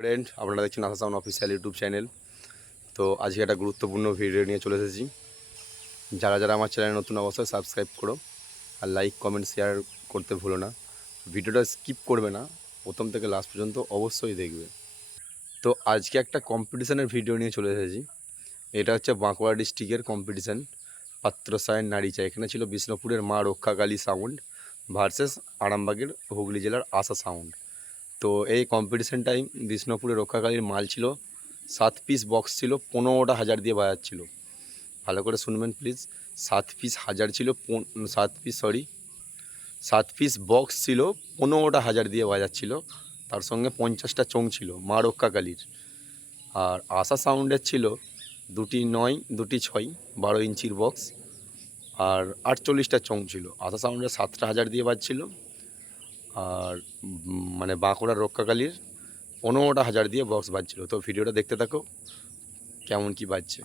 Friend, আপনারা দেখছেন আশা sound official YouTube channel. তো আজকে একটা গুরুত্বপূর্ণ ভিডিও নিয়ে চলে এসেছি। যারা যারা আমার চ্যানেল নতুন অবশ্যই সাবস্ক্রাইব করো আর লাইক কমেন্ট শেয়ার করতে ভুলো না। ভিডিওটা স্কিপ করবে না, প্রথম থেকে লাস্ট পর্যন্ত অবশ্যই দেখবে। তো আজকে একটা কম্পিটিশানের ভিডিও নিয়ে চলে এসেছি। এটা হচ্ছে বাঁকুড়া ডিস্ট্রিক্টের কম্পিটিশান, পাত্রসায়ন নারী চা। এখানে ছিল বিষ্ণুপুরের মা রক্ষাকালী সাউন্ড ভার্সেস আরামবাগের হুগলি জেলার আশা সাউন্ড। তো এই কম্পিটিশানটাই বিষ্ণুপুরের রক্ষাকালীর মাল ছিল 7 পিস বক্স ছিল, 15টা হাজার দিয়ে বাজাচ্ছিল। ভালো করে শুনবেন প্লিজ। 7 পিস হাজার ছিল, 7 পিস বক্স ছিল, 15টা হাজার দিয়ে বাজাচ্ছিল। তার সঙ্গে 50টা চোং ছিল মা রক্ষাকালীর। আর আশা সাউন্ডের ছিল 2টি 9, 2টি 6, 12 ইঞ্চির বক্স আর 48টা চোং ছিল। আশা সাউন্ডের 7টা হাজার দিয়ে বাজছিল আর মানে বাঁকুড়ার রক্ষাকালীর 15টা হাজার দিয়ে বক্স বাজছিল। তো ভিডিওটা দেখতে থাকো কেমন কি বাজছে।